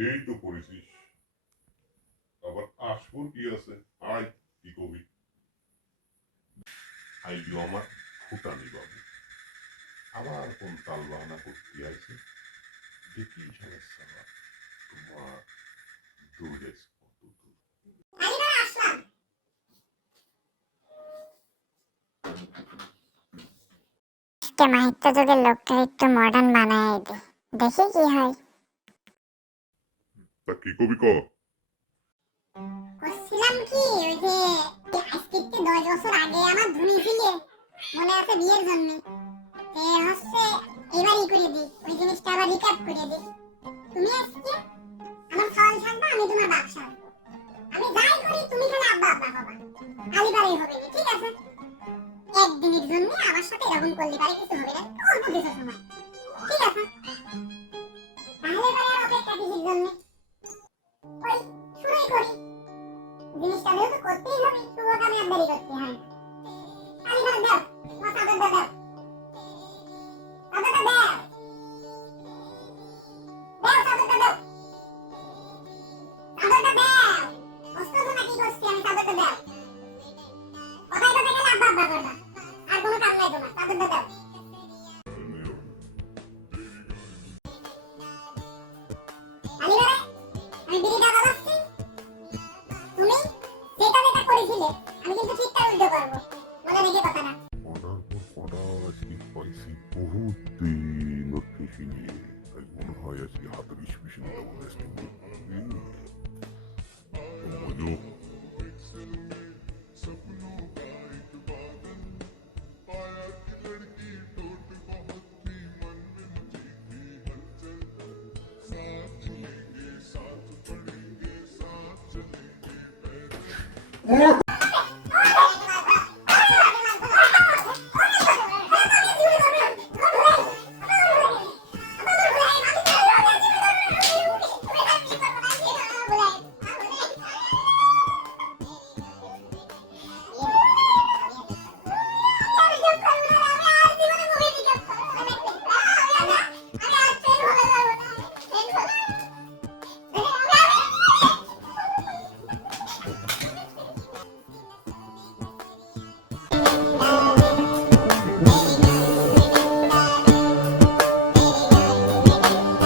সেই তো করেছিস, আবার আসবো কি আছে? আয়, কি কবি? আইলো আমার ফুটানি বাবু, আবার কোন তাল বাহানা করতে আইছে। দেখি সমস্যা না তোমার দূরে কত দূর। মাহিত্য যুগের লোকটা একটু মডার্ন বানায় দে, দেখি কি হয়। তা কি কবি ক? করছিলাম কি, ওই যে আজকে 10 বছর আগে আমার ধনী ছিল, মনে আছে বিয়ের জন্য, হচ্ছে এবারই করে দিই ওই জিনিসটা, আবার রিক্যাপ করে দিই। তুমি আজকে আমার ফল ছাড়বা, আমি তোমার বাপ সারবো। আমি যাই করি তুমি খালি আব্বা আব্বা হবা, আলিবারই হবে না, ঠিক আছে? একদিনের জন্য আমার সাথে এরকম করলে পারে কিছু হবে না, অল্প কিছু সময়, ঠিক আছে? তাহলে পরে আর অপেক্ষা কিসের জন্য? ওই শুরুই করি। জিনিসটা যেহেতু করতেই হবে, শুভ কামে আর দেরি করতে হয় না। আলিবার দাও, তোমার চাদরটা দাও, চাদরটা দাও, চাদরটা দাও, চাদরটা দাও। কষ্ট তো নাকি করছি আমি, চাদরটা দাও। কথায় কথা গেলে আব্বা আব্বা করবা, আর কোনো কাম নাই তোমার, চাদরটা দাও। আলিবারে আমি বিড়িটা বাজাচ্ছি, তুমি যেটা যেটা করেছিলে আমি কিন্তু ঠিকঠাক উল্টো করবো, মনে রেখে কথাটা। পড়ার পর পড়া আজকে পাইছি বহুত দিন ফিসি নিয়ে, তাই মনে হয় আজকে হাতে বিশ পিসি নিতে বলে আজকে মজো।